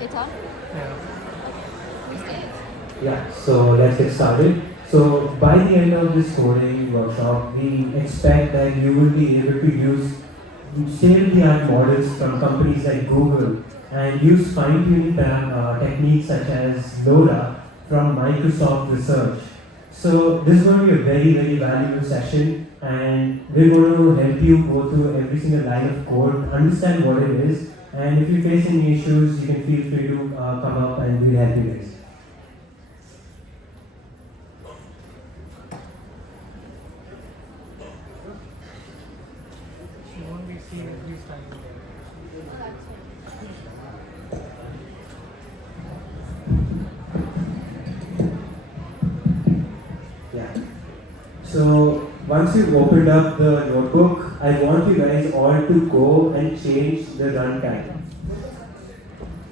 It's on? Yeah. Yeah, so let's get started. So by the end of this coding workshop, we expect that you will be able to use state-of-the-art models from companies like Google and use fine-tuning techniques such as LoRA from Microsoft Research. So this is going to be a very, very valuable session, and we're going to help you go through every single line of code, understand what it is, and if you face any issues, you can feel free to come up and we'll help you guys. She won't be seen every time. Yeah. So once you've opened up the notebook, I want you guys all to go and change the runtime.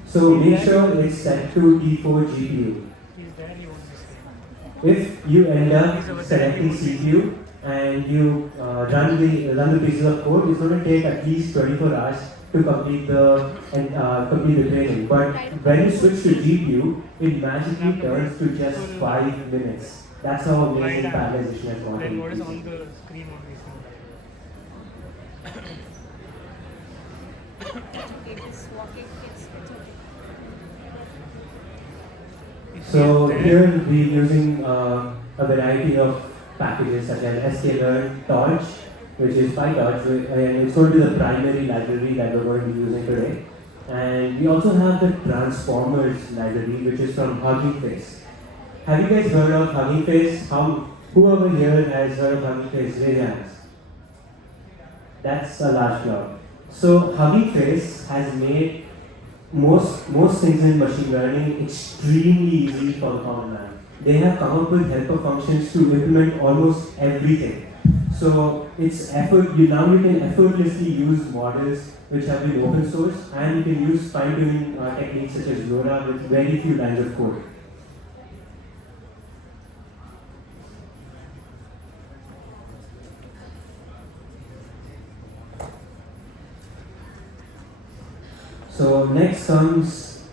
So make sure it's set to T4 GPU. His daddy owns this thing. If you end up selecting CPU and you run the pieces of code, it's going to take at least 24 hours to complete the training. But when you switch to GPU, it magically turns to just 5 minutes. That's how amazing parallelization has gone. Then what is on the screen on this thing? It is walking. It's okay. So here we're using a variety of packages such as sklearn, torch, which is PyTorch, and it's going to be the primary library that we're going to be using today. And we also have the transformers library, which is from HuggingFace. Have you guys heard of HuggingFace? Whoever here has heard of HuggingFace, raise your hands. That's a large crowd. So HuggingFace has made most things in machine learning extremely easy for the common man. They have come up with helper functions to implement almost everything. So it's you can effortlessly use models which have been open source, and you can use fine-tuning techniques such as LoRA with very few lines of code. So next comes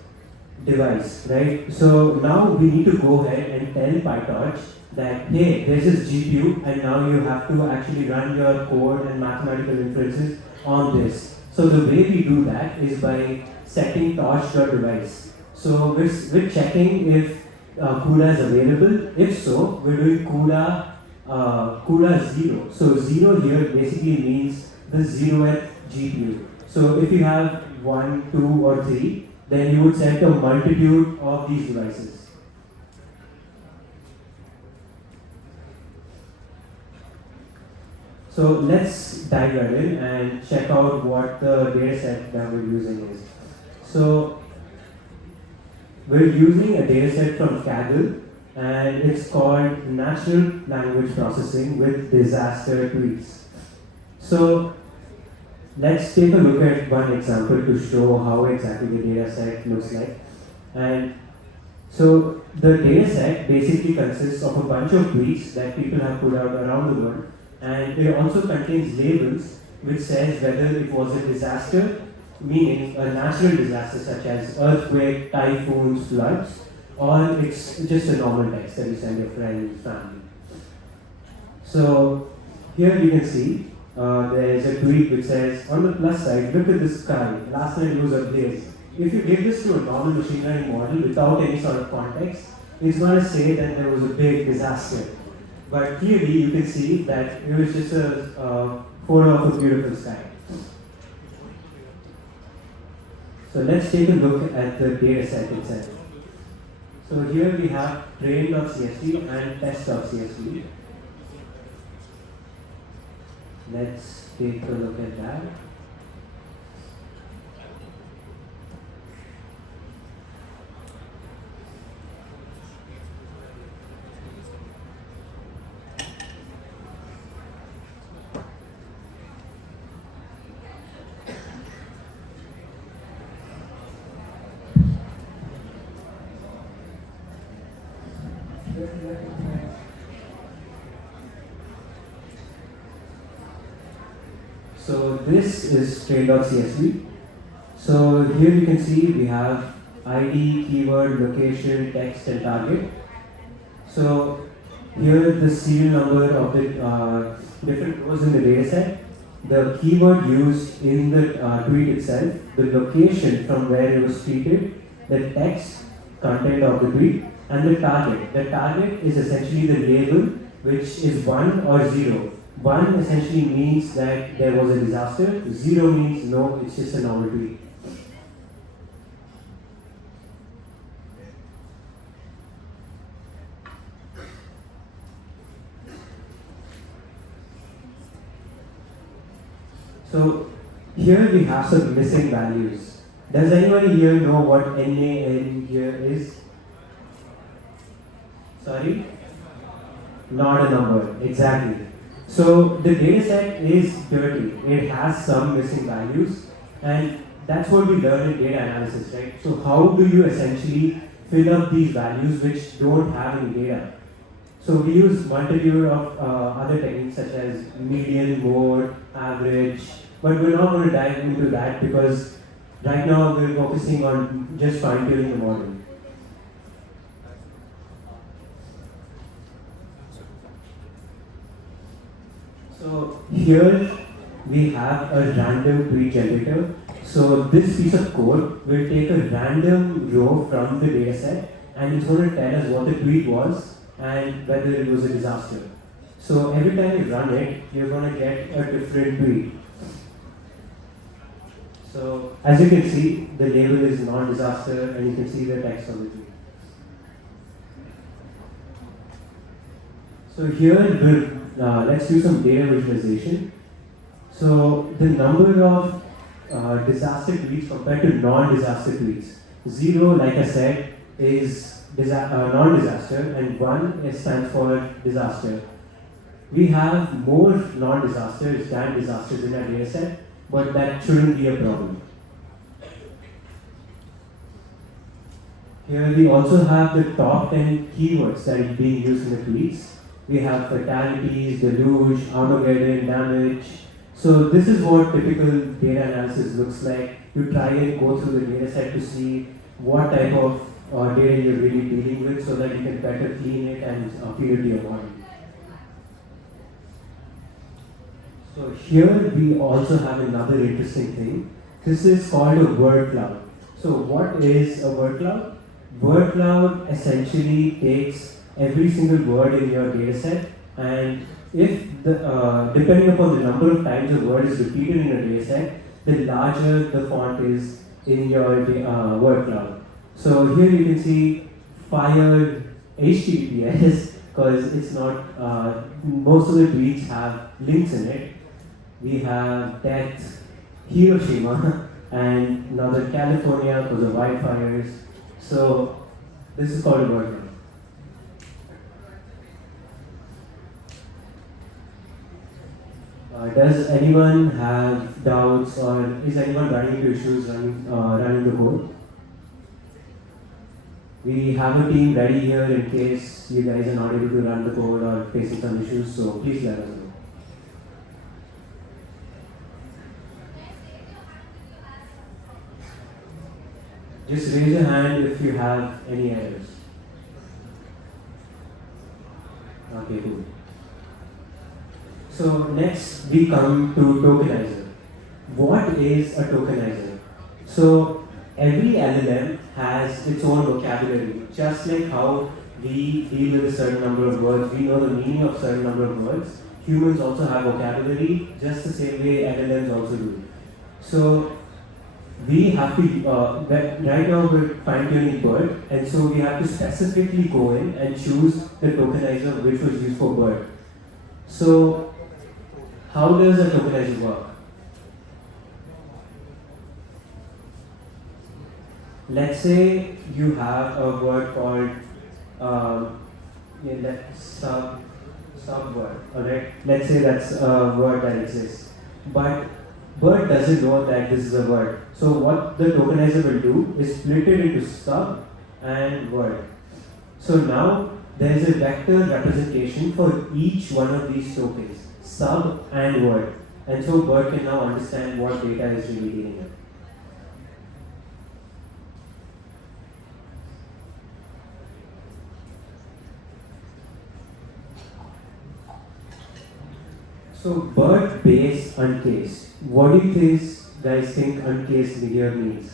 device, right? So now we need to go ahead and tell PyTorch that, hey, there's this GPU and now you have to actually run your code and mathematical inferences on this. So the way we do that is by setting torch.device. So we're checking if CUDA is available. If so, we're doing CUDA 0. So 0 here basically means the 0th GPU. So if you have 1, 2, or 3, then you would set a multitude of these devices. So let's dive right in and check out what the data set that we're using is. So we're using a data set from Kaggle, and it's called Natural Language Processing with Disaster Tweets. So let's take a look at one example to show how exactly the data set looks like. And so the data set basically consists of a bunch of tweets that people have put out around the world, and it also contains labels which says whether it was a disaster, meaning a natural disaster such as earthquake, typhoons, floods, or it's just a normal text that you send your friends, family. So here you can see there is a tweet which says, on the plus side, look at the sky, last night it was ablaze. If you give this to a normal machine learning model without any sort of context, it's going to say that there was a big disaster. But clearly you can see that it was just a photo of a beautiful sky. So let's take a look at the data set itself. So here we have train.csv and test.csv. Let's take a look at that. So this is train.csv. So here you can see we have ID, keyword, location, text, and target. So here the serial number of the different rows in the dataset, the keyword used in the tweet itself, the location from where it was tweeted, the text content of the tweet, and the target. The target is essentially the label which is 1 or 0. 1 essentially means that there was a disaster, 0 means no, it's just a normal tweet. So here we have some missing values. Does anyone here know what NaN here is? Sorry? Not a number, exactly. So the dataset is dirty. It has some missing values, and that's what we learn in data analysis, right? So how do you essentially fill up these values which don't have any data? So we use multitude of other techniques such as median, mode, average, but we're not going to dive into that because right now we're focusing on just fine-tuning the model. So here we have a random tweet generator. So this piece of code will take a random row from the dataset and it's going to tell us what the tweet was and whether it was a disaster. So every time you run it, you're going to get a different tweet. So as you can see, the label is non-disaster and you can see the text on the tweet. So here, let's do some data visualization. So the number of disaster tweets compared to non-disaster tweets. 0, like I said, is non-disaster and 1 stands for disaster. We have more non-disasters than disasters in our dataset, but that shouldn't be a problem. Here we also have the top 10 keywords that are being used in the tweets. We have fatalities, deluge, Armageddon, damage. So this is what typical data analysis looks like. You try and go through the data set to see what type of data you're really dealing with so that you can better clean it and feed it to your model. So here we also have another interesting thing. This is called a word cloud. So what is a word cloud? Word cloud essentially takes every single word in your dataset, and if depending upon the number of times a word is repeated in your dataset, the larger the font is in your word cloud. So here you can see fire HTTPS because it's not, most of the tweets have links in it. We have death, Hiroshima, and Northern California because of wildfires. So this is called a word cloud. Does anyone have doubts or is anyone running into issues running the code? We have a team ready here in case you guys are not able to run the code or facing some issues, so please let us know. Just raise your hand if you have any errors. Okay, cool. So next we come to tokenizer. What is a tokenizer? So every LLM has its own vocabulary. Just like how we deal with a certain number of words, we know the meaning of a certain number of words. Humans also have vocabulary, just the same way LLMs also do. So we have to, right now we're fine-tuning BERT, and so we have to specifically go in and choose the tokenizer which was used for BERT. So how does a tokenizer work? Let's say you have a word called subword, alright? Let's say that's a word that exists. But BERT doesn't know that this is a word. So what the tokenizer will do is split it into sub and word. So now there is a vector representation for each one of these tokens, sub and word. And so BERT can now understand what data is really dealing with. So BERT, base, uncased. What do you guys think uncased here means?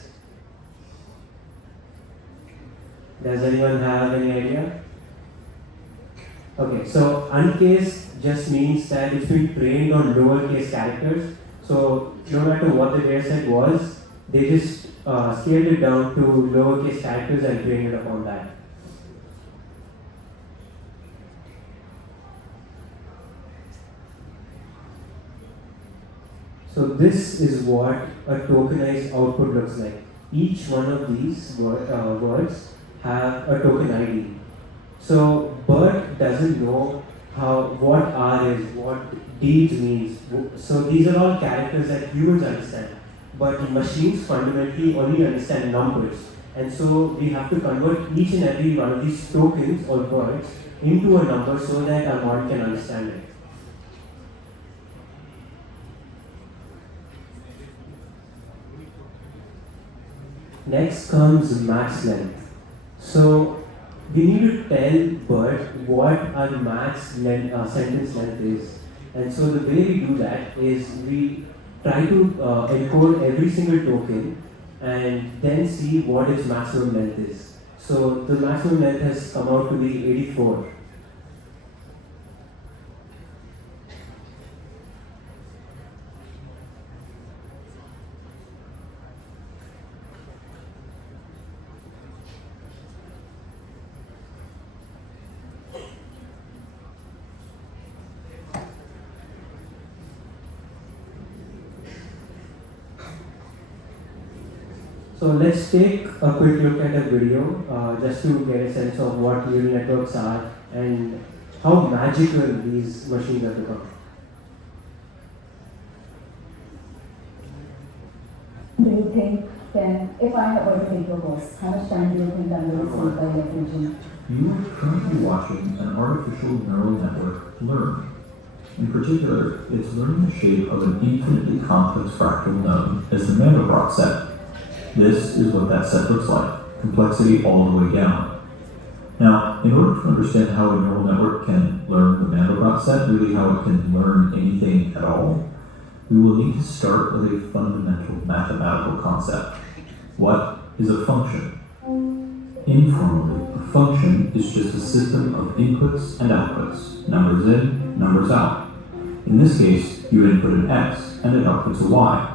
Does anyone have any idea? Okay, so uncased just means that it's been trained on lowercase characters. So no matter what the dataset was, they just scaled it down to lowercase characters and trained it upon that. So this is what a tokenized output looks like. Each one of these words have a token ID. So BERT doesn't know what R is, what D means. So these are all characters that humans understand. But machines fundamentally only understand numbers. And so we have to convert each and every one of these tokens or words into a number so that our model can understand it. Next comes max length. So we need to tell BERT what our max sentence length is. And so the way we do that is we try to encode every single token and then see what its maximum length is. So the maximum length has come out to be 84. So let's take a quick look at a video just to get a sense of what neural networks are and how magical these machines have become. Do you think then, if I were to take your course, how much time do you think I will save by leveraging? You are currently watching an artificial neural network learn. In particular, it's learning the shape of an infinitely complex fractal known as the Mandelbrot set. This is what that set looks like, complexity all the way down. Now, in order to understand how a neural network can learn the Mandelbrot set, really how it can learn anything at all, we will need to start with a fundamental mathematical concept. What is a function? Informally, a function is just a system of inputs and outputs, numbers in, numbers out. In this case, you input an x and it outputs a y.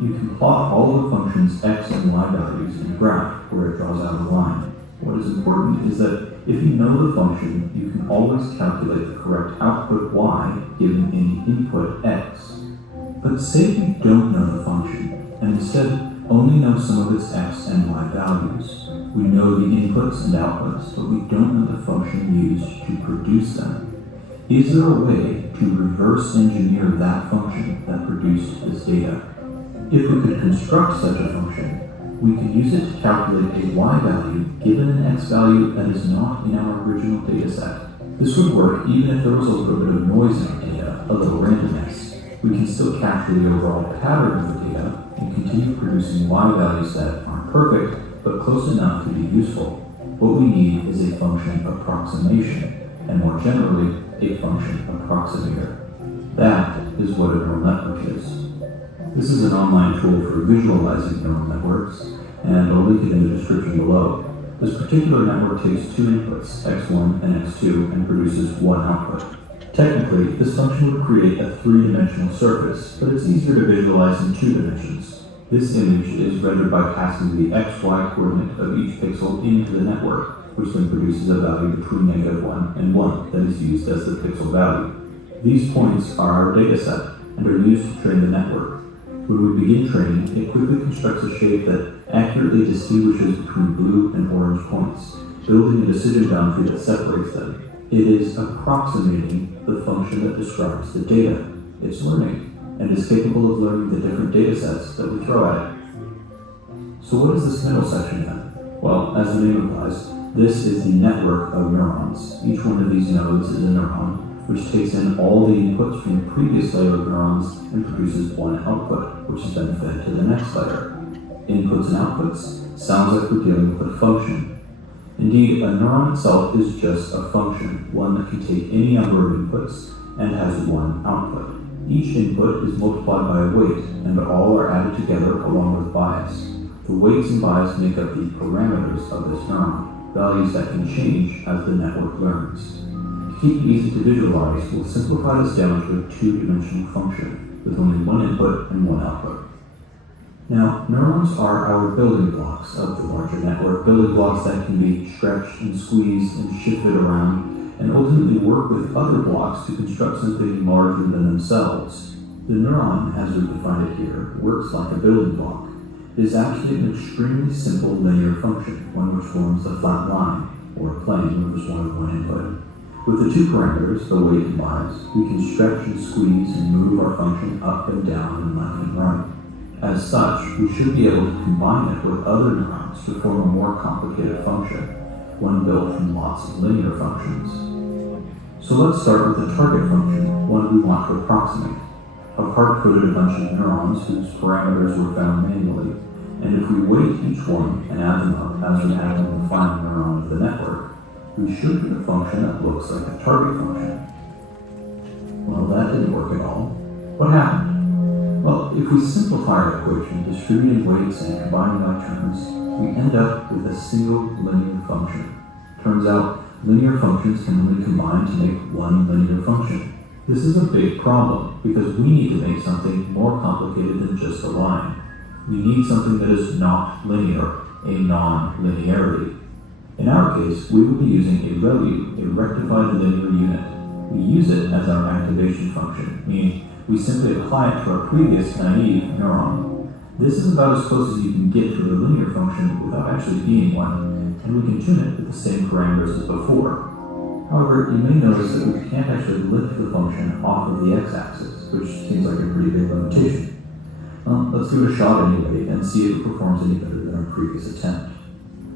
You can plot all of the function's x and y values in a graph where it draws out a line. What is important is that if you know the function, you can always calculate the correct output y given any input x. But say you don't know the function, and instead only know some of its x and y values. We know the inputs and outputs, but we don't know the function used to produce them. Is there a way to reverse engineer that function that produced this data? If we could construct such a function, we could use it to calculate a y value given an x value that is not in our original data set. This would work even if there was a little bit of noise in the data, a little randomness. We can still capture the overall pattern of the data and continue producing y values that aren't perfect, but close enough to be useful. What we need is a function approximation, and more generally, a function approximator. That is what a neural network is. This is an online tool for visualizing neural networks, and I'll link it in the description below. This particular network takes two inputs, x1 and x2, and produces one output. Technically, this function would create a three-dimensional surface, but it's easier to visualize in two dimensions. This image is rendered by passing the x-y coordinate of each pixel into the network, which then produces a value between -1 and 1 that is used as the pixel value. These points are our data set and are used to train the network. When we begin training, it quickly constructs a shape that accurately distinguishes between blue and orange points, building a decision boundary that separates them. It is approximating the function that describes the data. It's learning, and is capable of learning the different data sets that we throw at it. So what is this middle section then? Well, as the name implies, this is the network of neurons. Each one of these nodes is a neuron, which takes in all the inputs from the previous layer of neurons and produces one output, which is then fed to the next layer. Inputs and outputs sounds like we're dealing with a function. Indeed, a neuron itself is just a function, one that can take any number of inputs and has one output. Each input is multiplied by a weight, and all are added together along with bias. The weights and bias make up the parameters of this neuron, values that can change as the network learns. To keep it easy to visualize, we'll simplify this down to a two-dimensional function, with only one input and one output. Now, neurons are our building blocks of the larger network, building blocks that can be stretched and squeezed and shifted around, and ultimately work with other blocks to construct something larger than themselves. The neuron, as we define it here, works like a building block. It is actually an extremely simple linear function, one which forms a flat line, or a plane with just one input. With the two parameters, the weight and bias, we can stretch and squeeze and move our function up and down and left and right. As such, we should be able to combine it with other neurons to form a more complicated function, one built from lots of linear functions. So let's start with the target function, one we want to approximate. I've hard-coded a bunch of neurons whose parameters were found manually, and if we weight each one and add them up as we add them to the final neuron of the network, we should get a function that looks like a target function. Well, that didn't work at all. What happened? Well, if we simplify our equation, distributing weights and combining by terms, we end up with a single linear function. Turns out, linear functions can only combine to make one linear function. This is a big problem because we need to make something more complicated than just a line. We need something that is not linear, a non-linearity. In our case, we will be using a ReLU, a rectified linear unit. We use it as our activation function, meaning we simply apply it to our previous naive neuron. This is about as close as you can get to a linear function without actually being one, and we can tune it with the same parameters as before. However, you may notice that we can't actually lift the function off of the x-axis, which seems like a pretty big limitation. Well, let's give it a shot anyway and see if it performs any better than our previous attempt.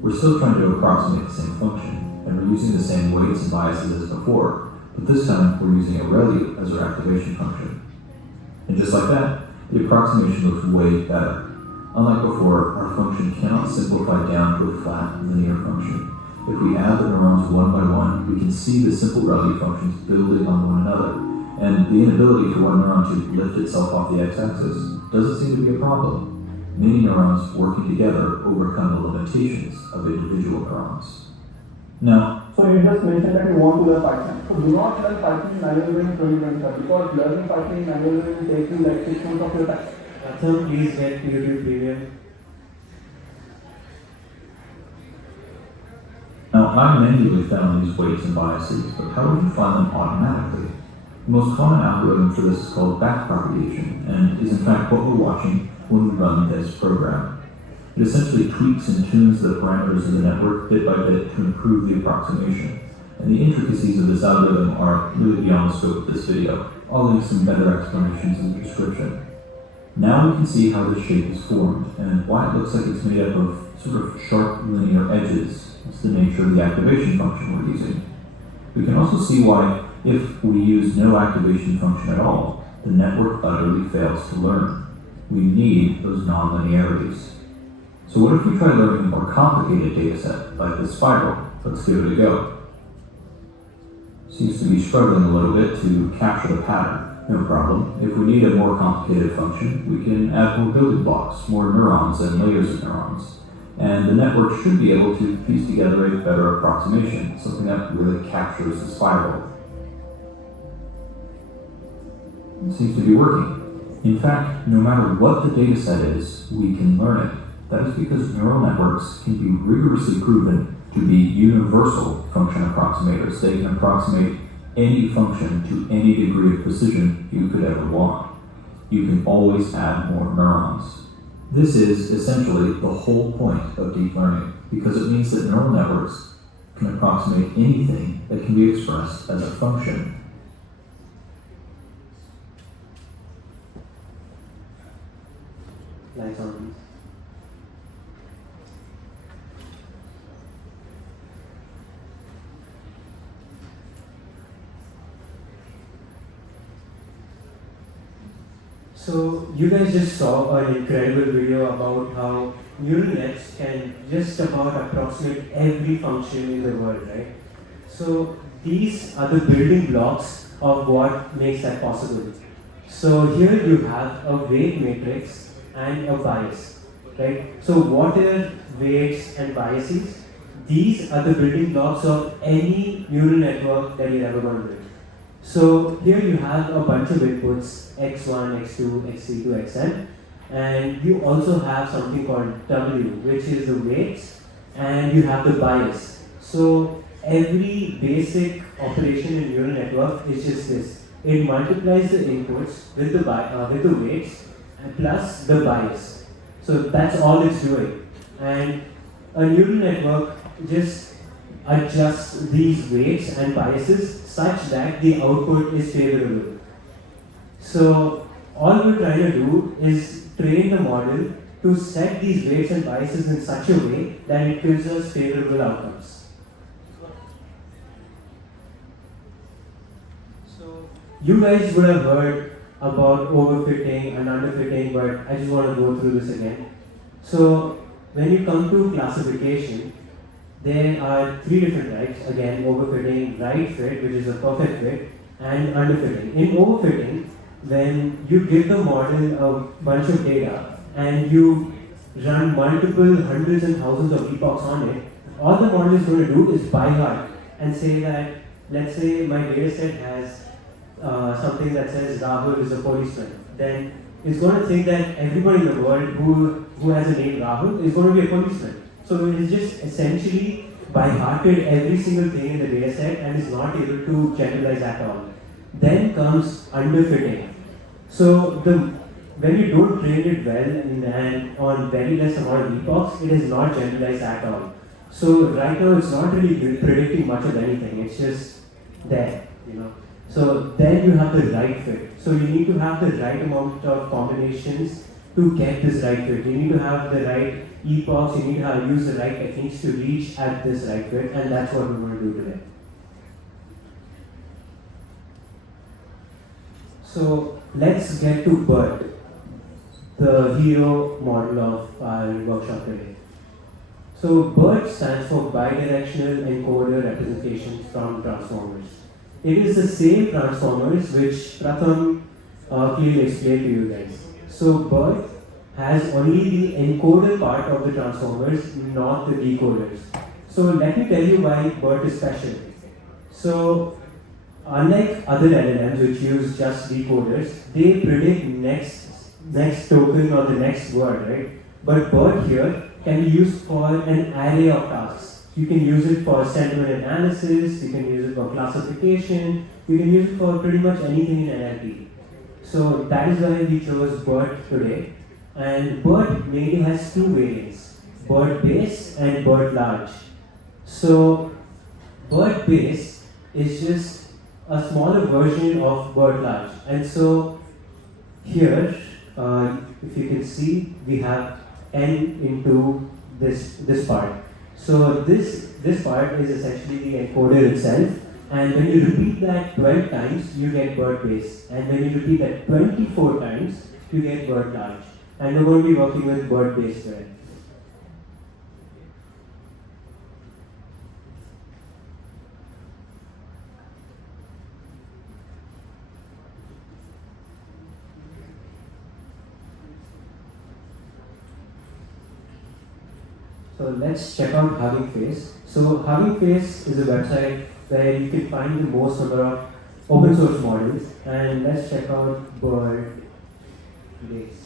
We're still trying to approximate the same function, and we're using the same weights and biases as before, but this time we're using a ReLU as our activation function. And just like that, the approximation looks way better. Unlike before, our function cannot simplify down to a flat linear function. If we add the neurons one by one, we can see the simple ReLU functions building on one another, and the inability for one neuron to lift itself off the x-axis doesn't seem to be a problem. Many neurons working together overcome the limitations of individual neurons. Now, so you just mentioned that you want to learn Python. So do not learn Python in manual in 2025 because learning Python in manual will take you like 6 months of your time. So please get YouTube Premium. Now, I manually found these weights and biases, but how would you find them automatically? The most common algorithm for this is called backpropagation, and is in fact what we're watching when we run this program. It essentially tweaks and tunes the parameters of the network bit by bit to improve the approximation. And the intricacies of this algorithm are really beyond the scope of this video. I'll leave some better explanations in the description. Now we can see how this shape is formed, and why it looks like it's made up of sort of sharp linear edges. It's the nature of the activation function we're using. We can also see why, if we use no activation function at all, the network utterly fails to learn. We need those non-linearities. So what if we try learning a more complicated dataset, like this spiral? Let's give it a go. Seems to be struggling a little bit to capture the pattern. No problem. If we need a more complicated function, we can add more building blocks, more neurons and layers of neurons. And the network should be able to piece together a better approximation, something that really captures the spiral. It seems to be working. In fact, no matter what the dataset is, we can learn it. That is because neural networks can be rigorously proven to be universal function approximators. They can approximate any function to any degree of precision you could ever want. You can always add more neurons. This is essentially the whole point of deep learning, because it means that neural networks can approximate anything that can be expressed as a function. Lights on, please. So you guys just saw an incredible video about how neural nets can just about approximate every function in the world, right? So these are the building blocks of what makes that possible. So here you have a weight matrix and a bias, right? So what are weights and biases? These are the building blocks of any neural network that you're ever going to build. So here you have a bunch of inputs, x1, x2, x3 to xn, and you also have something called W, which is the weights, and you have the bias. So every basic operation in neural network is just this. It multiplies the inputs with the weights and plus the bias. So that's all it's doing. And a neural network just adjusts these weights and biases such that the output is favorable. So all we're trying to do is train the model to set these weights and biases in such a way that it gives us favorable outcomes. So you guys would have heard about overfitting and underfitting, but I just want to go through this again. So when you come to classification, there are three different types. Again, overfitting, right fit, which is a perfect fit, and underfitting. In overfitting, when you give the model a bunch of data and you run multiple hundreds and thousands of epochs on it, all the model is going to do is by heart and say that, let's say my data set has something that says Rahul is a policeman. Then it's going to think that everybody in the world who has a name Rahul is going to be a policeman. So it is just essentially by hearted every single thing in the data set and is not able to generalize at all. Then comes underfitting. So when you don't train it well and on very less amount of epochs, it is not generalized at all. So right now it's not really predicting much of anything. It's just there, you know. So then you have the right fit. So you need to have the right amount of combinations to get this right fit. You need to have the right epochs, you need to use the right techniques to reach at this right fit, and that's what we're going to do today. So let's get to BERT, the hero model of our workshop today. So BERT stands for bidirectional encoder representations from transformers. It is the same transformers which Pratham clearly explained to you guys. So BERT has only the encoder part of the transformers, not the decoders. So let me tell you why BERT is special. So unlike other LLMs which use just decoders, they predict next token or the next word, right? But BERT here can be used for an array of tasks. You can use it for sentiment analysis, you can use it for classification, you can use it for pretty much anything in NLP. So that is why we chose BERT today. And BERT mainly has two variants, BERT base and BERT large. So BERT base is just a smaller version of BERT large. And so here, if you can see, we have n into this part. So this part is essentially the encoder itself, and when you repeat that 12 times, you get BERT base, and when you repeat that 24 times, you get BERT large. And we're going to be working with BERT base today. So let's check out HuggingFace. So HuggingFace is a website where you can find the most number of open source models, and let's check out BERT base.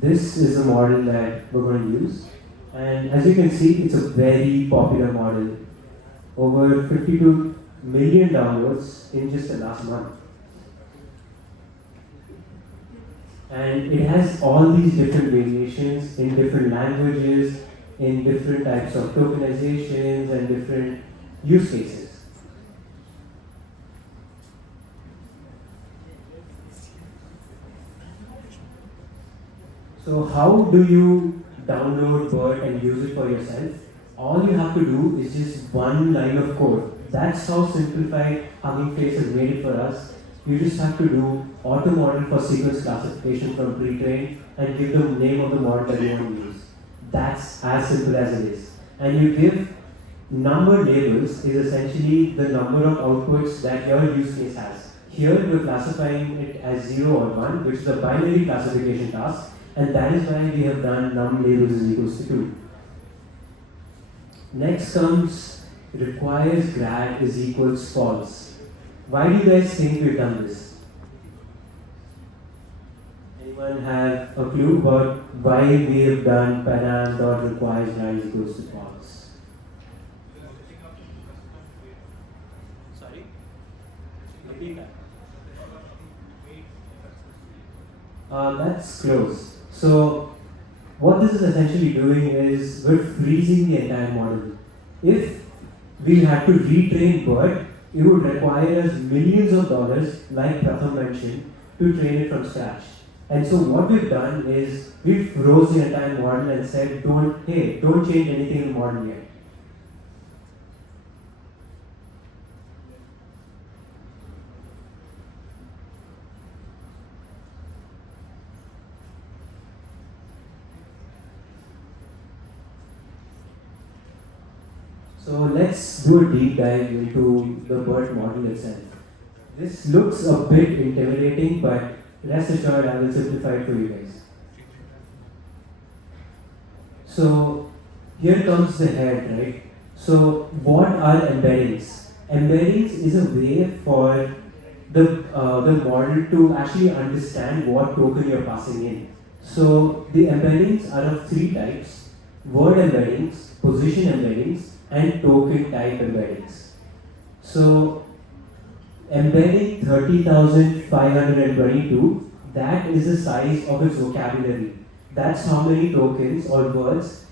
This is a model that we're going to use, and as you can see, it's a very popular model. Over 52 million downloads in just the last month. And it has all these different variations in different languages, in different types of tokenizations and different use cases. So how do you download BERT and use it for yourself? All you have to do is just one line of code. That's how simplified HuggingFace has made it for us. You just have to do auto model for sequence classification from pre-trained and give the name of the model that you want to use. That's as simple as it is. And you give Number labels is essentially the number of outputs that your use case has. Here we're classifying it as 0 or 1, which is a binary classification task, and that is why we have done num labels is equals to 2. Next comes requires grad is equals false. Why do you guys think we've done this? Anyone have a clue about why we have done param dot requires grad is equals to false? Sorry? Repeat that. That's close. So what this is essentially doing is we're freezing the entire model. If we had to retrain BERT, it would require us millions of dollars, like Pratham mentioned, to train it from scratch. And so what we've done is we've froze the entire model and said, don't change anything in the model yet. So let's do a deep dive into the BERT model itself. This looks a bit intimidating, but rest assured I will simplify it for you guys. So here comes the head, right? So what are embeddings? Embeddings is a way for the model to actually understand what token you're passing in. So the embeddings are of three types: word embeddings, position embeddings, and token type embeddings. So embedding 30,522, that is the size of its vocabulary. That's how many tokens or words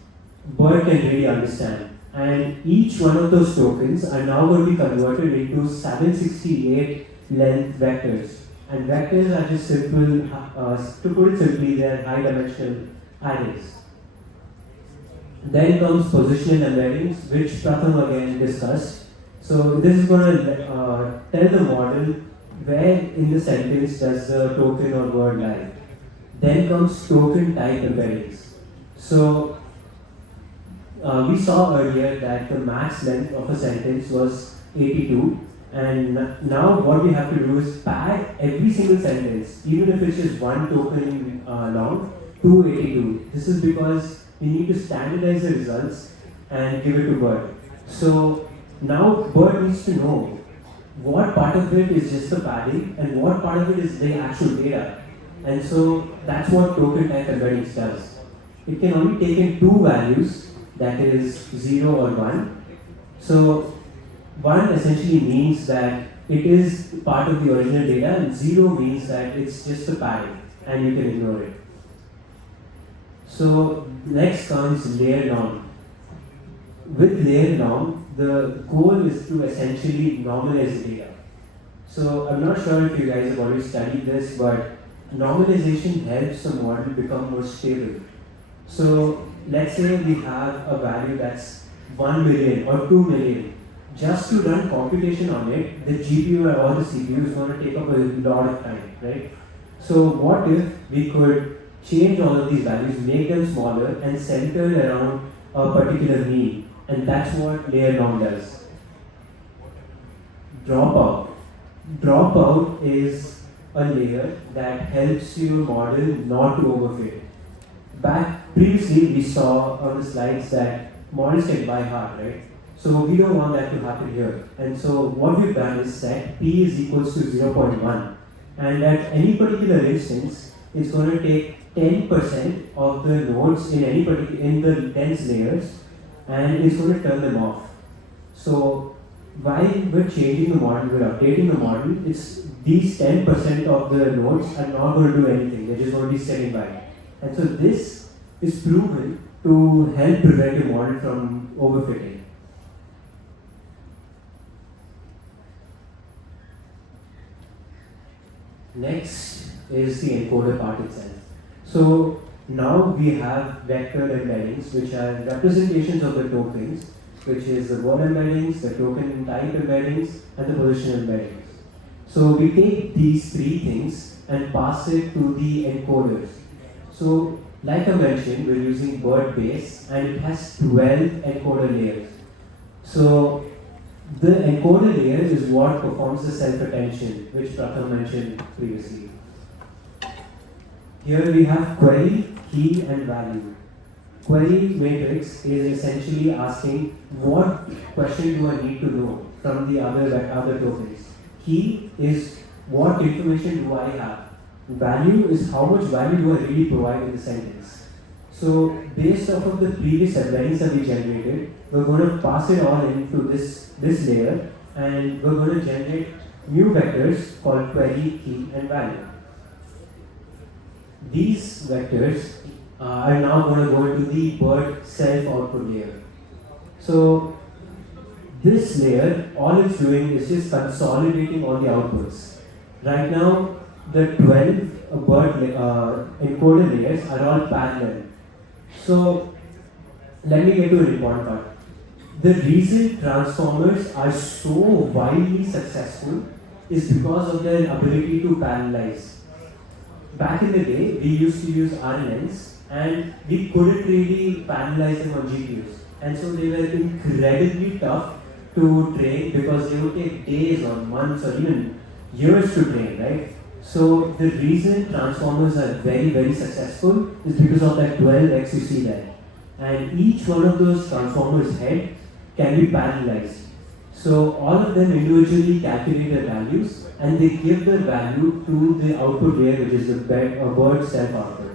BERT can really understand. And each one of those tokens are now going to be converted into 768 length vectors. And vectors are just simple, to put it simply, they are high dimensional arrays. Then comes positional embeddings, which Pratham again discussed. So this is going to tell the model where in the sentence does the token or word lie. Then comes token type embeddings. So we saw earlier that the max length of a sentence was 82, and now what we have to do is pad every single sentence, even if it's just one token long, to 82. This is because we need to standardize the results and give it to BERT. So now BERT needs to know what part of it is just the padding and what part of it is the actual data. And so that's what token type embeddings does. It can only take in two values, that is 0 or 1. So 1 essentially means that it is part of the original data, and 0 means that it's just a padding and you can ignore it. So next comes layer norm. With layer norm, the goal is to essentially normalize the data. So I'm not sure if you guys have already studied this, but normalization helps the model become more stable. So let's say we have a value that's 1 million or 2 million. Just to run computation on it, the GPU or the CPU is going to take up a lot of time, right? So what if we could change all of these values, make them smaller, and center around a particular mean? And that's what layer norm does. Dropout. Dropout is a layer that helps your model not to overfit. Back previously, we saw on the slides that models can by heart, right? So we don't want that to happen here. And so what we've done is set p is equals to 0.1. And at any particular instance, it's going to take 10% of the nodes in the dense layers, and it's going to turn them off. So while we're changing the model, we're updating the model, it's these 10% of the nodes are not going to do anything. They're just going to be sitting by. And so this is proven to help prevent your model from overfitting. Next is the encoder part itself. So now we have vector embeddings, which are representations of the tokens, which is the word embeddings, the token type embeddings, and the position embeddings. So we take these three things and pass it to the encoders. So like I mentioned, we're using BERT base, and it has 12 encoder layers. So the encoder layer is what performs the self-attention, which Pratham mentioned previously. Here we have query, key, and value. Query matrix is essentially asking what question do I need to know from the other tokens. Key is what information do I have. Value is how much value do I really provide in the sentence. So based off of the previous embeddings that we generated, we're going to pass it all into this layer, and we're going to generate new vectors called query, key, and value. These vectors are now going to go into the BERT self-output layer. So this layer, all it's doing is just consolidating all the outputs. Right now, the 12 BERT encoder layers are all parallel. So let me get to an important part. The reason transformers are so widely successful is because of their ability to parallelize. Back in the day, we used to use RNNs and we couldn't really parallelize them on GPUs. And so they were incredibly tough to train because they would take days or months or even years to train, right? So the reason transformers are very, very successful is because of that 12x you see there. And each one of those transformers' head can be parallelized. So all of them individually calculate their values and they give their value to the output layer, which is the BERT self-output.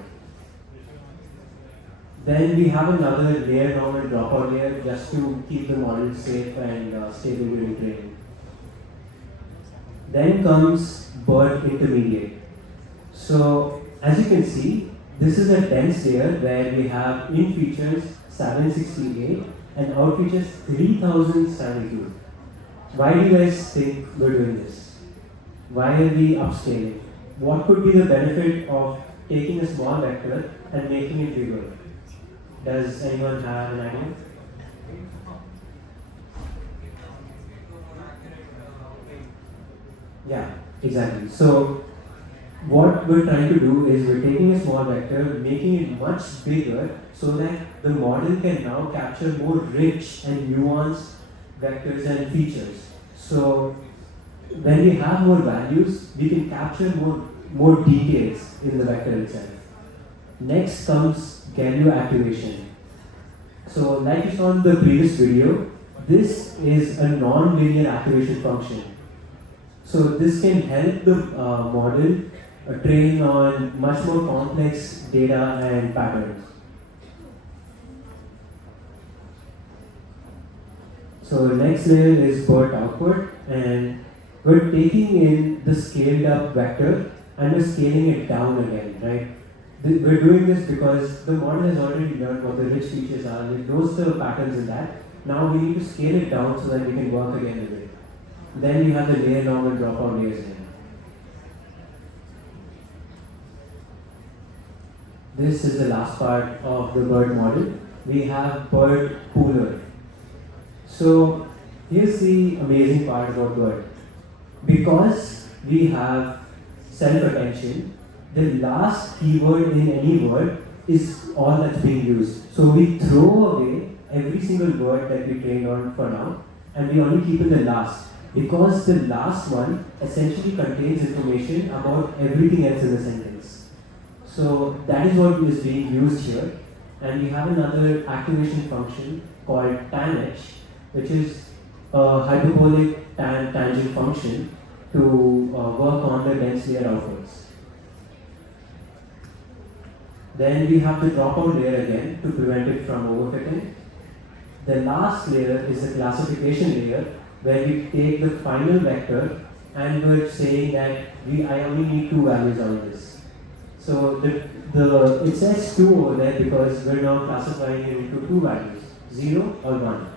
Then we have another layer normal dropout layer just to keep the model safe and stable during training. Then comes BERT intermediate. So as you can see, this is a dense layer where we have in features 768 and out features 3072. Why do you guys think we're doing this? Why are we upscaling? What could be the benefit of taking a small vector and making it bigger? Does anyone have an idea? Yeah, exactly. So what we're trying to do is we're taking a small vector, making it much bigger so that the model can now capture more rich and nuanced vectors and features. So when we have more values, we can capture more details in the vector itself. Next comes Galileo activation. So like you saw in the previous video, this is a non-linear activation function. So this can help the model train on much more complex data and patterns. So next layer is BERT output, and we're taking in the scaled up vector and we're scaling it down again, right? We're doing this because the model has already learned what the rich features are, and it knows the patterns in that. Now we need to scale it down so that we can work again with it. Then you have the layer normal dropout layers here. This is the last part of the BERT model. We have BERT pooler. So here's the amazing part about BERT. Because we have self-attention, the last keyword in any word is all that's being used. So we throw away every single word that we trained on for now, and we only keep in the last. Because the last one essentially contains information about everything else in the sentence. So that is what is being used here. And we have another activation function called tanh, which is a hyperbolic tangent function to work on the dense layer outputs. Then we have the dropout layer again to prevent it from overfitting. The last layer is the classification layer, where we take the final vector and we're saying that I only need two values out of this. So it says 2 over there because we're now classifying it into two values, 0 or 1.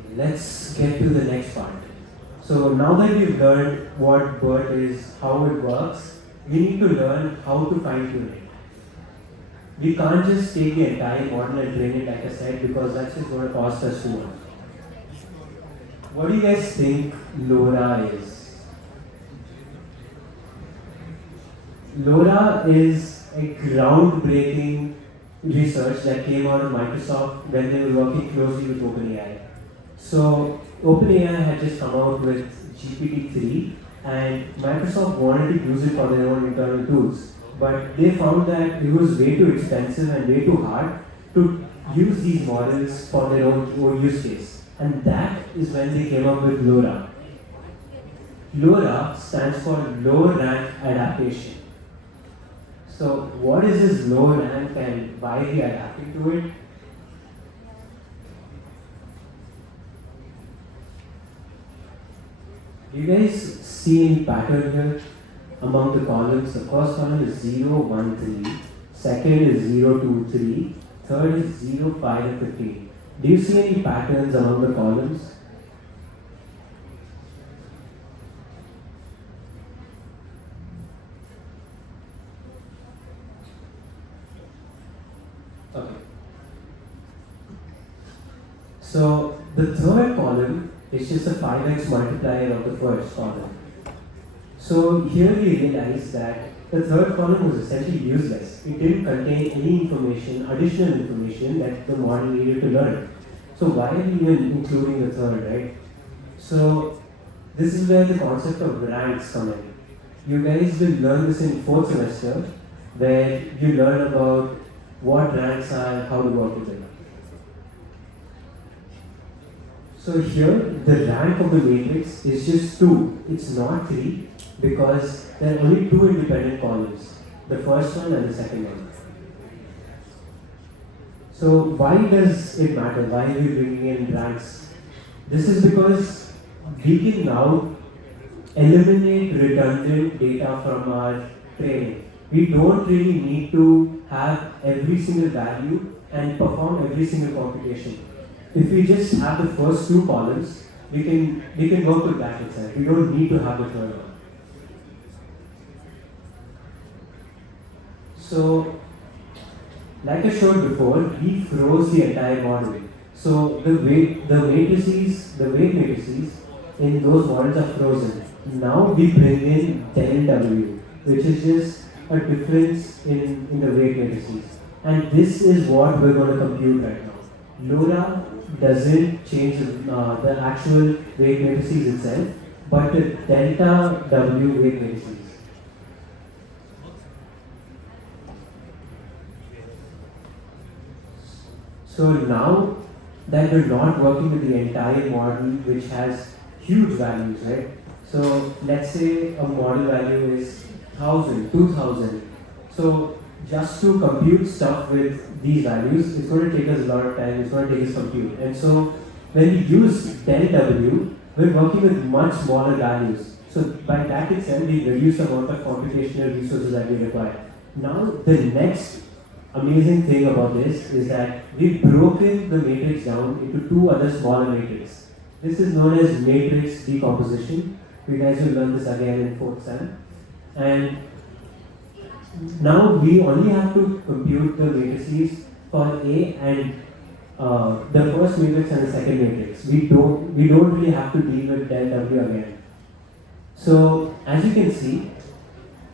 Okay, let's get to the next part. So now that we've learned what BERT is, how it works, we need to learn how to fine tune it. We can't just take the entire model and train it, like I said, because that's just going to cost us too much. What do you guys think LoRA is? LoRA is a groundbreaking research that came out of Microsoft when they were working closely with OpenAI. So OpenAI had just come out with GPT-3 and Microsoft wanted to use it for their own internal tools. But they found that it was way too expensive and way too hard to use these models for their own use case. And that is when they came up with LoRA. LoRA stands for Low Rank Adaptation. So what is this low rank and why are we adapting to it? Do you guys see any pattern here among the columns? The first column is 0, 1, 3. Second is 0, 2, 3. Third is 0, 5, and 15. Do you see any patterns among the columns? Okay. So the third column is just a 5x multiplier of the first column. So here we realize that the third column was essentially useless. It didn't contain any information, additional information that the model needed to learn. So why are we even including the third, right? So this is where the concept of ranks come in. You guys will learn this in 4th semester, where you learn about what ranks are, how to work with them. So here, the rank of the matrix is just 2. It's not 3 because there are only 2 independent columns, the first one and the second one. So why does it matter? Why are we bringing in ranks? This is because we can now eliminate redundant data from our training. We don't really need to have every single value and perform every single computation. If we just have the first 2 columns, we can work with that itself. We don't need to have the third one. So, like I showed before, we froze the entire model. So the weight matrices in those models are frozen. Now we bring in del W, which is just a difference in the weight matrices. And this is what we're going to compute right now. LoRA doesn't change the actual weight matrices itself, but the delta W weight matrices. So now that we're not working with the entire model which has huge values, right? So let's say a model value is 1000, 2000. So just to compute stuff with these values, it's going to take us a lot of time, it's going to take us compute. And so when we use del W, we're working with much smaller values. So by that itself, we reduce the amount of computational resources that we require. Now the next amazing thing about this is that we've broken the matrix down into 2 other smaller matrices. This is known as matrix decomposition. You guys will learn this again in 4th sem. And now we only have to compute the matrices for A and the first matrix and the second matrix. We don't really have to deal with del W again. So as you can see,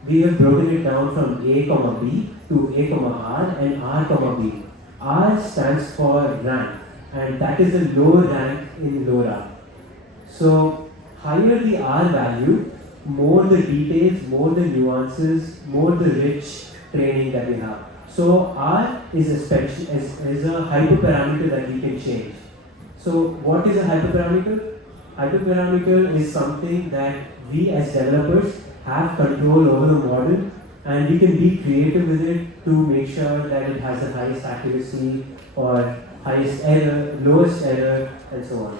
we have broken it down from A, B to A, R and R, B. R stands for rank, and that is a low rank in LoRA. So higher the R value, more the details, more the nuances, more the rich training that we have. So R is a hyperparameter that we can change. So what is a hyperparameter? Hyperparameter is something that we as developers have control over the model, and we can be creative with it to make sure that it has the highest accuracy or highest error, lowest error, and so on.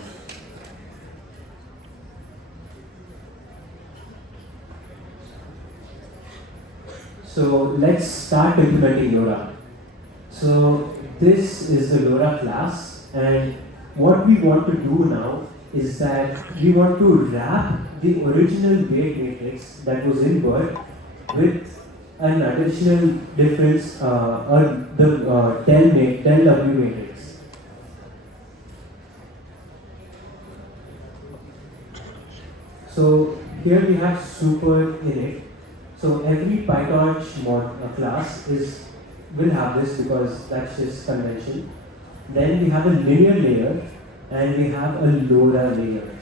So let's start implementing LoRa. So this is the LoRa class, and what we want to do now is that we want to wrap the original weight matrix that was in BERT with an additional difference or the del W matrix. So here we have super in it, So every PyTorch class will have this because that's just convention. Then we have a linear layer and we have a LoRa layer.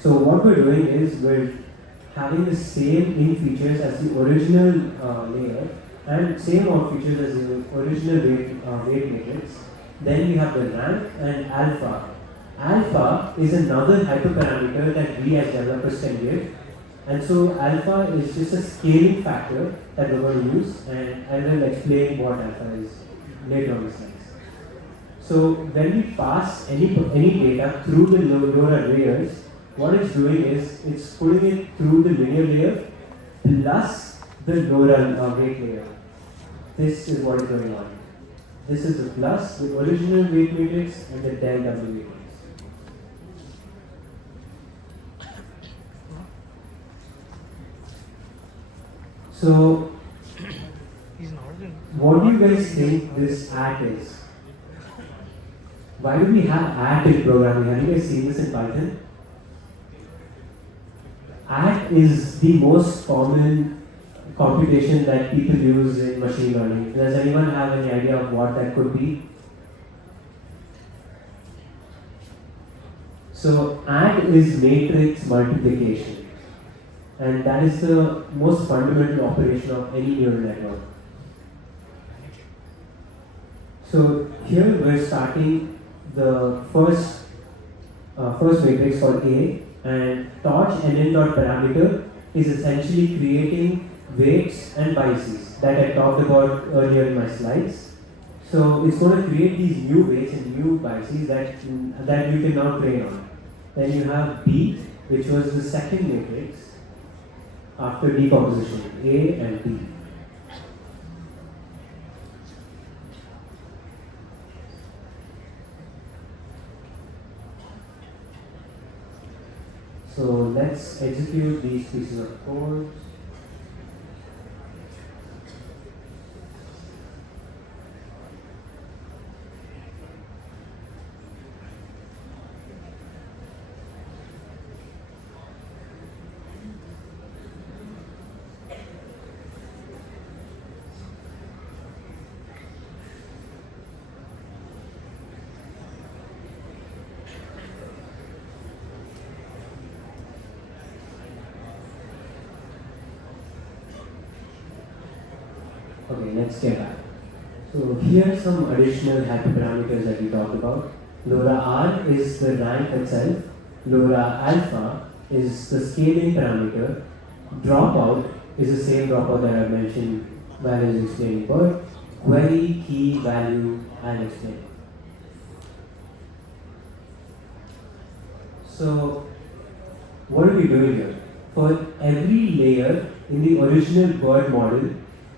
So what we're doing is we're having the same in features as the original layer and same out features as the original weight matrix. Then we have the rank and alpha. Alpha is another hyperparameter that we as developers can give. And so alpha is just a scaling factor that we're going to use, and I will explain what alpha is later on the slides. So when we pass any data through the LoRa layers, what it's doing is it's putting it through the linear layer plus the LoRa weight layer. This is what is going on. This is the plus, the original weight matrix, and the del W matrix. So, He's not the. what do you guys think this AT is? Why do we have AT in programming? Have you guys seen this in Python? AT is the most common computation that people use in machine learning. Does anyone have any idea of what that could be? So AT is matrix multiplication, and that is the most fundamental operation of any neural network. So here we're starting the first matrix called A, and torch and n dot parameter is essentially creating weights and biases that I talked about earlier in my slides. So it's going to create these new weights and new biases that you can now train on. Then you have B, which was the second matrix after decomposition, A and B. So let's execute these pieces of code. Okay, let's get back. So here are some additional hyperparameters that we talked about. LoRa R is the rank itself. LoRa alpha is the scaling parameter. Dropout is the same dropout that I mentioned while I was explaining BERT. Query, key, value, and explain. So what are we doing here? For every layer in the original BERT model,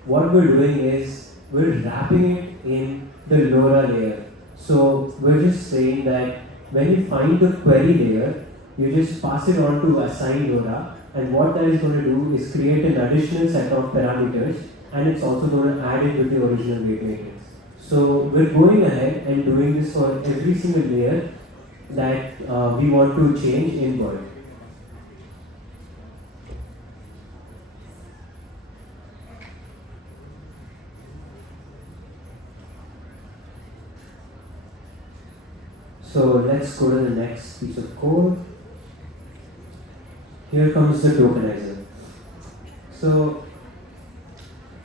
what we're doing is we're wrapping it in the LoRa layer. So we're just saying that when you find the query layer, you just pass it on to assign LoRa, and what that is going to do is create an additional set of parameters, and it's also going to add it with the original weight matrix. So we're going ahead and doing this for every single layer that we want to change in BERT. So let's go to the next piece of code. Here comes the tokenizer. So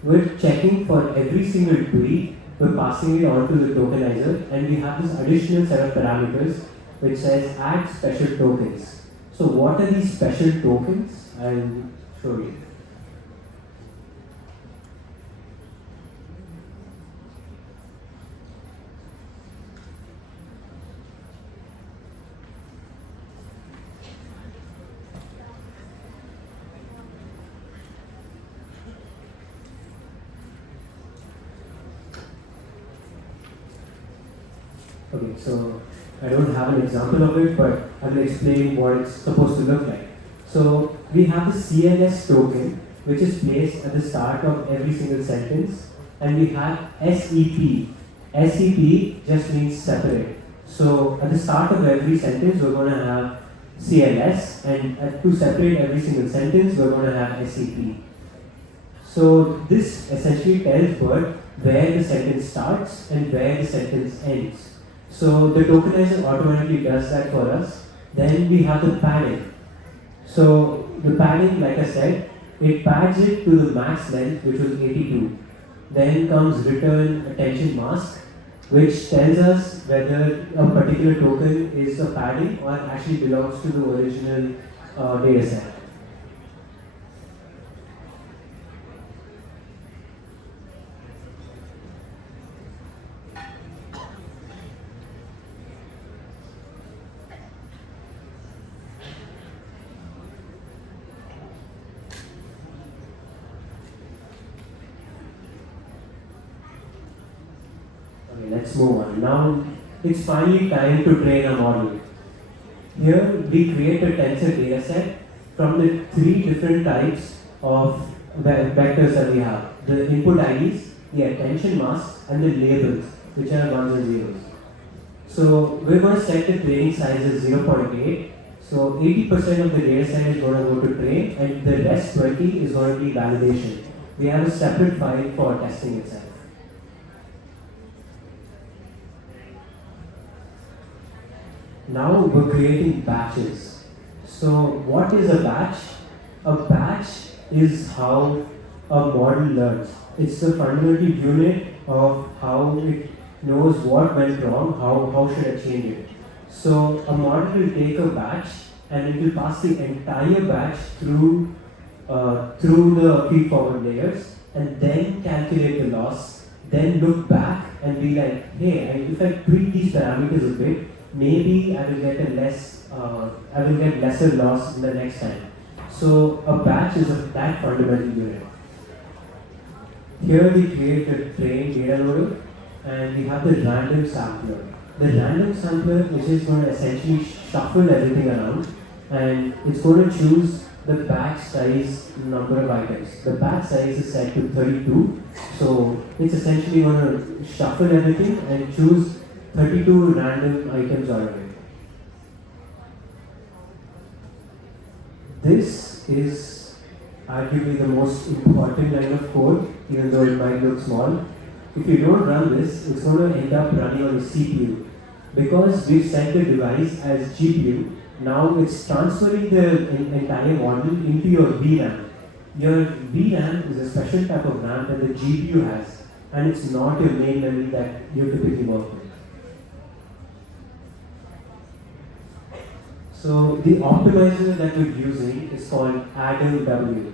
we're checking for every single tweet, we're passing it on to the tokenizer, and we have this additional set of parameters which says add special tokens. So what are these special tokens? I'll show you. Okay, so I don't have an example of it, but I will explain what it's supposed to look like. So we have the CLS token, which is placed at the start of every single sentence, and we have SEP. SEP just means separate. So at the start of every sentence, we're going to have CLS, and to separate every single sentence, we're going to have SEP. So this essentially tells BERT where the sentence starts and where the sentence ends. So the tokenizer automatically does that for us. Then we have the padding. So the padding, like I said, it pads it to the max length, which was 82. Then comes return attention mask, which tells us whether a particular token is a padding or actually belongs to the original data set. Okay, let's move on. Now it's finally time to train a model. Here we create a tensor data set from the three different types of vectors that we have. The input IDs, the attention masks, and the labels, which are ones and zeros. So we're going to set the training size as 0.8. So 80% of the data set is going to go to train, and the rest 20 is going to be validation. We have a separate file for testing itself. Now we're creating batches. So what is a batch? A batch is how a model learns. It's the fundamental unit of how it knows what went wrong, how should I change it. So a model will take a batch and it will pass the entire batch through the feed-forward layers and then calculate the loss, then look back and be like, hey, if I tweak these parameters a bit, maybe I will get lesser loss in the next time. So a batch is that fundamental unit. Here we create a train data loader and we have the random sampler. The random sampler is just going to essentially shuffle everything around and it's going to choose the batch size number of items. The batch size is set to 32, so it's essentially going to shuffle everything and choose 32 random items out of it. This is arguably the most important line of code, even though it might look small. If you don't run this, it's going to end up running on the CPU. Because we've set the device as GPU, now it's transferring the entire model into your VRAM. Your VRAM is a special type of RAM that the GPU has, and it's not your main memory that you typically work with. So the optimizer that we're using is called AdamW.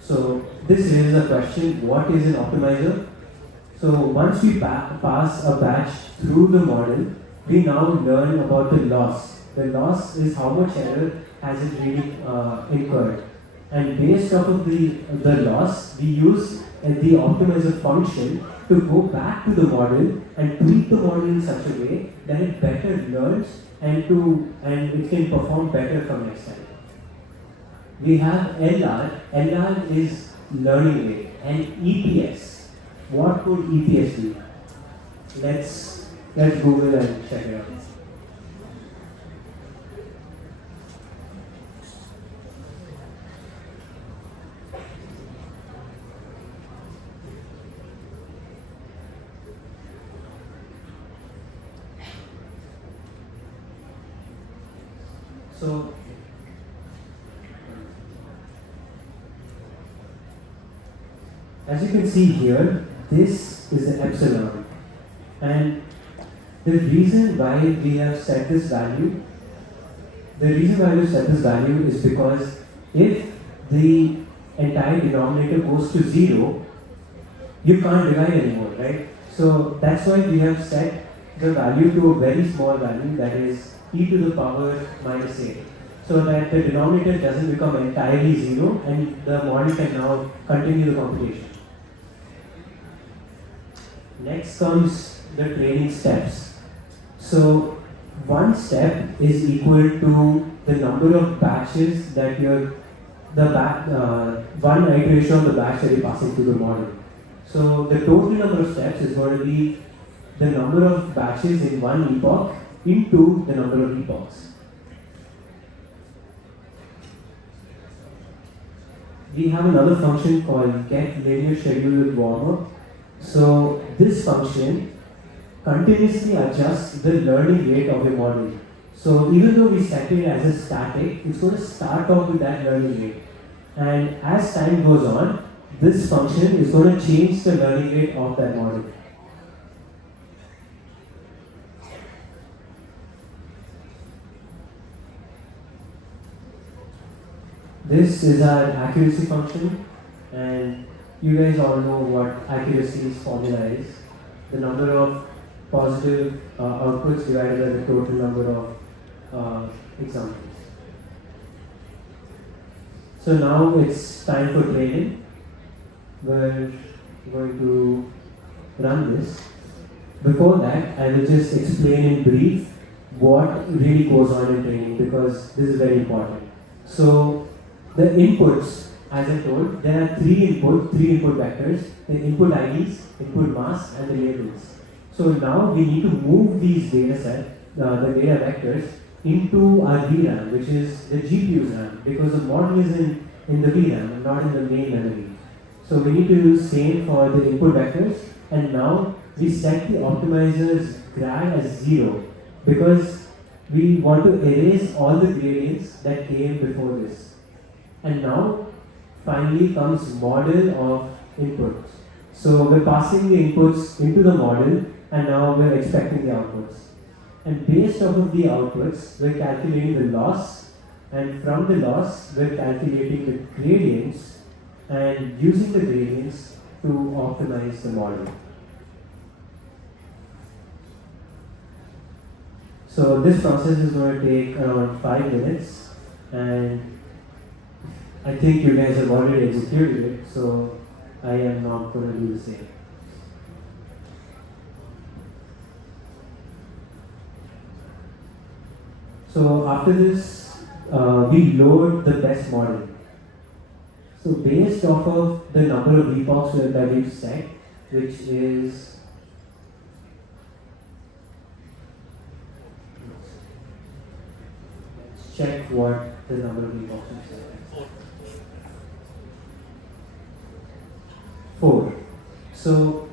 So this raises a question, what is an optimizer? So once we pass a batch through the model, we now learn about the loss. The loss is how much error has it really incurred. And based off of the loss, we use the optimizer function to go back to the model and tweak the model in such a way that it better learns and it can perform better from next time. We have LR. LR is learning rate, and EPS. What would EPS be? Let's Google and check it out. So as you can see here, this is the epsilon, and the reason why we have set this value, is because if the entire denominator goes to 0, you can't divide anymore, right? So that's why we have set the value to a very small value, that is e to the power minus a, so that the denominator doesn't become entirely 0 and the model can now continue the computation. Next comes the training steps. So one step is equal to the number of batches that one iteration of the batch that you're passing through the model. So the total number of steps is going to be the number of batches in one epoch into the number of epochs. we have another function called get linear schedule with warm-up. So this function continuously adjusts the learning rate of your model. So even though we set it as a static, it's going to start off with that learning rate. And as time goes on, this function is going to change the learning rate of that model. This is our accuracy function, and you guys all know what accuracy's formula is. The number of positive outputs divided by the total number of examples. So now it's time for training. We're going to run this. Before that, I will just explain in brief what really goes on in training, because this is very important. So the inputs, as I told, there are three input vectors: the input IDs, input mask, and the labels. So now we need to move these data set, the data vectors, into our VRAM, which is the GPU's RAM, because the model is in the VRAM and not in the main memory. So we need to do the same for the input vectors, and now we set the optimizer's grad as 0, because we want to erase all the gradients that came before this. And now finally comes model of inputs. So we're passing the inputs into the model, and now we're expecting the outputs. And based off of the outputs, we're calculating the loss, and from the loss, we're calculating the gradients and using the gradients to optimize the model. So this process is going to take around 5 minutes, and I think you guys have already executed it, so I am not going to do the same. So after this, we load the best model. So based off of the number of epochs that we've set, which is let's check what the number of epochs we've set. 4. So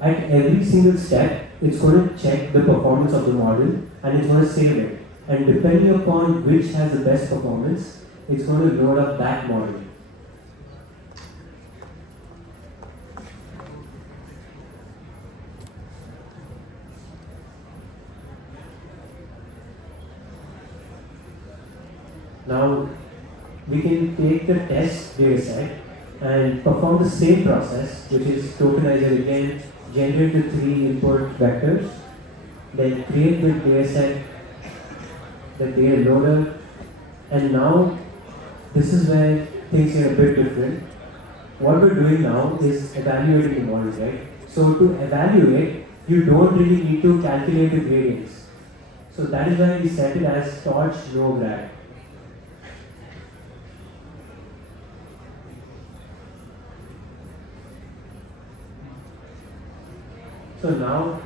at every single step, it's going to check the performance of the model and it's going to save it. And depending upon which has the best performance, it's going to load up that model. Now we can take the test dataset and perform the same process, which is tokenizer again, generate the 3 input vectors, then create the dataset, the data loader, and now this is where things get a bit different. What we're doing now is evaluating the model, right? So to evaluate, you don't really need to calculate the gradients. So that is why we set it as torch no grad. So now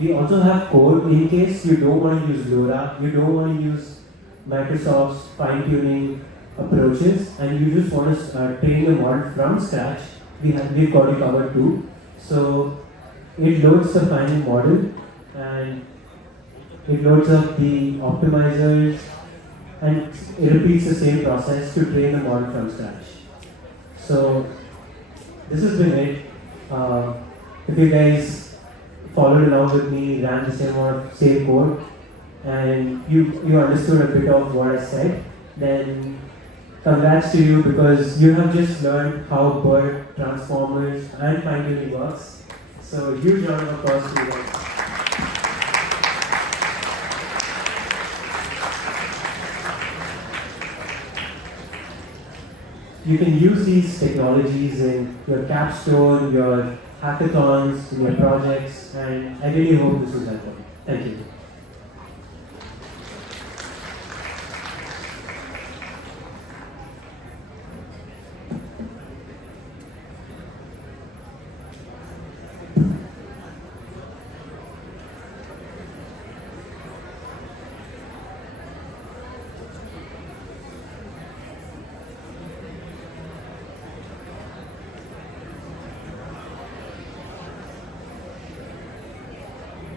we also have code in case you don't want to use LoRA, you don't want to use Microsoft's fine-tuning approaches, and you just want to train the model from scratch. We've got it covered too. So it loads the final model and it loads up the optimizers, and it repeats the same process to train the model from scratch. So this has been it. If you guys followed along with me, ran the same code, and you understood a bit of what I said, then congrats to you, because you have just learned how BERT, transformers, and fine-tuning works. So huge round of applause to you guys. You can use these technologies in your capstone, your hackathons, in your projects, and I really hope this was helpful. Thank you.